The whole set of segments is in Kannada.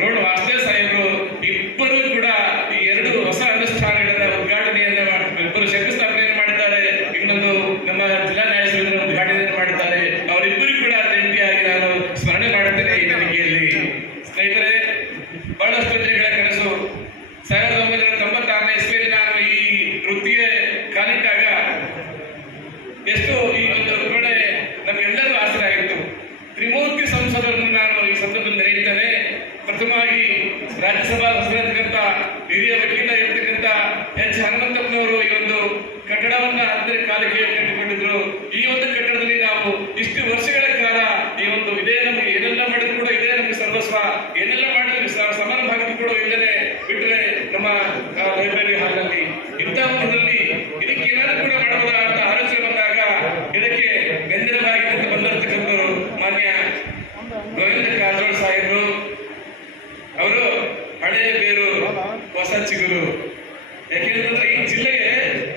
ರೋಡ್ ವಾಸುದೇವ್ ಸಾಹೇಬರು ಇಬ್ಬರು ಕೂಡ ಈ ಎರಡು ಹೊಸ ಅನುಷ್ಠಾನಗಳನ್ನ ಉದ್ಘಾಟನೆಯನ್ನ ಇಬ್ಬರು ಶಂಕುಸ್ಥಾಪನೆಯನ್ನು ಮಾಡಿದ್ದಾರೆ. ಇನ್ನೊಂದು ನಮ್ಮ ಜಿಲ್ಲಾ ನ್ಯಾಯಾಧೀಶರು ಉದ್ಘಾಟನೆಯನ್ನು ಮಾಡಿದ್ದಾರೆ. ಅವರಿಬ್ಬರಿಗೂ ಕೂಡ ಜಂಟಿಯಾಗಿ ನಾನು ಸ್ಮರಣೆ ಮಾಡುತ್ತೇನೆ ಈ ವೇದಿಕೆಯಲ್ಲಿ. ಸ್ನೇಹಿತರೆ, ಬಹಳಷ್ಟು ದಿನಗಳ ಕನಸು 1996ನೇ ಇಸ್ವಿಯಲ್ಲಿ ನಾನು ಈ ವೃತ್ತಿಗೆ ಕಾಲಿಟ್ಟಾಗ ಎಷ್ಟು ಈ ಒಂದು ಕಡೆ ನಮಗೆಲ್ಲರೂ ಆಸರೆ ಆಗಿತ್ತು. ತ್ರಿಮೂರ್ತಿ ಸಂಸದರನ್ನು ನಾನು ಈ ಸಂದರ್ಭದಲ್ಲಿ ನೆನೆಯುತ್ತೇನೆ. ಪ್ರಥಮವಾಗಿ ರಾಜ್ಯಸಭಾ ಸದಸ್ಯರಾಗಿರ್ತಕ್ಕಂಥ ಹಿರಿಯ ವಕೀಲ ಇರತಕ್ಕಂಥ ಎಚ್ ಹನುಮಂತಪ್ಪನವರು ಈ ಒಂದು ಕಟ್ಟಡವನ್ನ 10ನೇ ಕಾಲಕ್ಕೆ ಕಟ್ಟಿಕೊಂಡಿದ್ರು. ಈ ಒಂದು ಕಟ್ಟಡದಲ್ಲಿ ನಾವು ಇಷ್ಟು ವರ್ಷಗಳ ಕಾಲ ಈ ಒಂದು ಇದೇ ನಮಗೆ ಏನೆಲ್ಲ ಮಾಡಿದ್ರು ಕೂಡ ಇದೇ ನಮಗೆ ಸರ್ವಸ್ವ, ಏನೆಲ್ಲ ಮಾಡಿದ್ರು ಸಮಾನ ಭಾಗದ ಕೂಡ ಇಲ್ಲದೆ ಬಿಟ್ಟರೆ ನಮ್ಮ ಲೈಬ್ರರಿ ಹಾಲ್ನಲ್ಲಿ ಇಂಥ ಒಂದರಲ್ಲಿ ಇದಕ್ಕೆ ಏನಾದರೂ ಕೂಡ ಮಾಡಬಹುದಾ ಅಂತ ಆಲೋಚನೆ ಬಂದಾಗ ಇದಕ್ಕೆ ಬೆಂದಿರಲಾಗಿ ಬಂದಿರತಕ್ಕಂಥವರು ಮಾನ್ಯ ಗೋವಿಂದ ಕಾರಜೋಳ ಸಾಹೇಬರು. ಅವರು ಹಳೆಯ ಬೇರು ಹೊಸ ಚಿಗುರು. ಯಾಕೆಂತಂದ್ರೆ ಈ ಜಿಲ್ಲೆಗೆ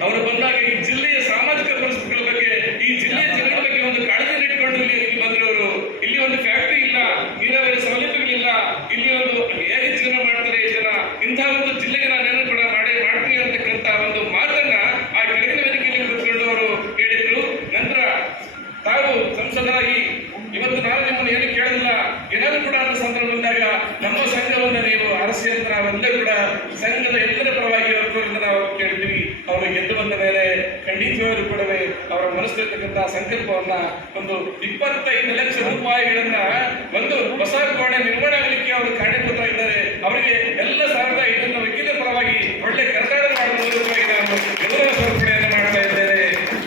ಅವರು ಬಂದಾಗ ಈ ಜಿಲ್ಲೆಯ ಸಾಮಾಜಿಕ ಪರಿಸ್ಥಿತಿಗಳ ಬಗ್ಗೆ, ಈ ಜಿಲ್ಲೆಯ ಜನಗಳ ಬಗ್ಗೆ ಒಂದು ಕಾಳಜಿಯನ್ನು ಇಟ್ಕೊಂಡು ಇಲ್ಲಿ ಬಂದಿರೋರು. ಇಲ್ಲಿ ಒಂದು ಫ್ಯಾಕ್ಟರಿ ಇಲ್ಲ, ನೀರಾವರಿ ಸೌಲಭ್ಯಗಳಿಲ್ಲ, ಇಲ್ಲಿ ಒಂದು ಹೇಗೆ ಜೀವನ ಮಾಡ್ತಾರೆ ಈ ಜನ, ಇಂತಹ ಒಂದು ಜಿಲ್ಲೆಗೆ ನಾನು ಏನೋ ಕೂಡ ಮಾಡ್ತೀನಿ ಅಂತಕ್ಕಂಥ ಒಂದು ಮಾತನ್ನ ಆ ಕೆಳಗಿನ ವೇದಿಕೆಯಲ್ಲಿ ಕೂತ್ಕೊಂಡು ಅವರು ಹೇಳಿದ್ರು. ನಂತರ ತಾವು ಸಂಸದರಾಗಿ ಇವತ್ತು ನಾವು ನಿಮ್ಮನ್ನು ಏನು ಕೇಳಲಿಲ್ಲ, ಏನಾದರೂ ಕೂಡ ಅಂತ ಸಂದರ್ಭ ಬಂದಾಗ ನಮ್ಮ ಸಂಘವನ್ನು ನೀವು ಅರಸಿ ಅಂತ ನಾವೆಲ್ಲರೂ ಕೂಡ ಸಂಘದ ಎಲ್ಲರ ಪರವಾಗಿ ನಾವು ಕೇಳ್ತೀವಿ. ಅವರು ಗೆದ್ದು ಬಂದ ಮೇಲೆ ಖಂಡಿತವಾಗ್ಲೂ ಕೂಡ ಅವರ ಮನಸ್ಸಲ್ಲಿರ್ತಕ್ಕಂಥ ಸಂಕಲ್ಪವನ್ನ ಒಂದು 25 ಲಕ್ಷ ರೂಪಾಯಿಗಳನ್ನ ಒಂದು ಹೊಸ ಕೋಣೆ ನಿರ್ಮಾಣ ಆಗಲಿಕ್ಕೆ ಅವರು ಕಾರಣೀಭೂತರಾಗಿದ್ದಾರೆ. ಅವರಿಗೆ ಎಲ್ಲ 1500 ವಕೀಲರ ಪರವಾಗಿ ಒಳ್ಳೆ ಕರ್ನಾಟಕ ಮಾಡುವ ಮೂಲಕವಾಗಿ ನಾನು